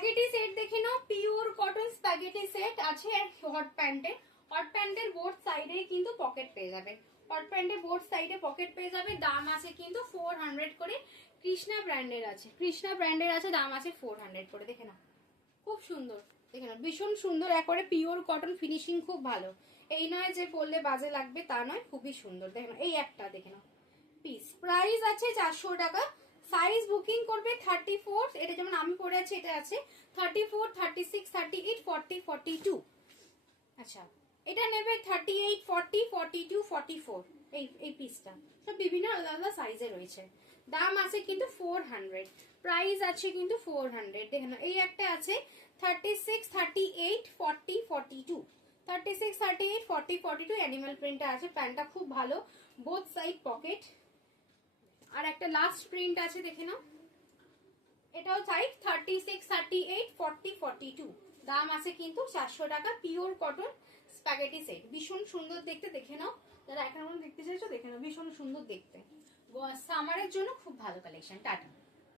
Spaghetti set দেখে নাও, pure cotton spaghetti set আছে hot প্যান্টে। হট প্যান্টের বোথ সাইডে কিন্তু পকেট পেয়ে যাবে, হট প্যান্টে বোথ সাইডে পকেট পেয়ে যাবে। দাম আছে কিন্তু 400 করে। কৃষ্ণা ব্র্যান্ডের আছে, কৃষ্ণা ব্র্যান্ডের আছে, দাম আছে 400 করে। দেখে নাও খুব সুন্দর, দেখে নাও ভীষণ সুন্দর, একবারে পিওর কটন, ফিনিশিং খুব ভালো। এই নয় যে পরলে বাজে লাগবে তা নয়, খুবই সুন্দর। দেখে নাও এই একটা দেখে নাও পিস, প্রাইস আছে 400 টাকা। সাইজ বুকিং করবে 34, এটা যেমন আমি পরে আছি এটা আছে 34, 36, 38, 40, 42। আচ্ছা এটা নেবে 38, 40, 42, 44। এই পিসটা সব বিভিন্ন আলাদা আলাদা সাইজে রয়েছে। দাম আছে কিন্তু 400, প্রাইস আছে কিন্তু 400। দেখেন এই একটা আছে 36, 38, 40, 42, 36, 38, 40, 42 অ্যানিমাল প্রিন্টটা আছে। প্যান্টটা খুব ভালো, বোথ সাইড পকেট। আর একটা লাস্ট প্রিন্ট আছে দেখে নাও, এটাও সাইজ 36, 38, 40, 42। দাম আছে কিন্তু 400 টাকা। পিওর কটন স্প্যাগেটি সেট, ভীষণ সুন্দর দেখতে। দেখে নাও, যারা এখন দেখতে চাইছো দেখে নাও, ভীষণ সুন্দর দেখতে। সামারের জন্য খুব ভালো কালেকশন। টাটা।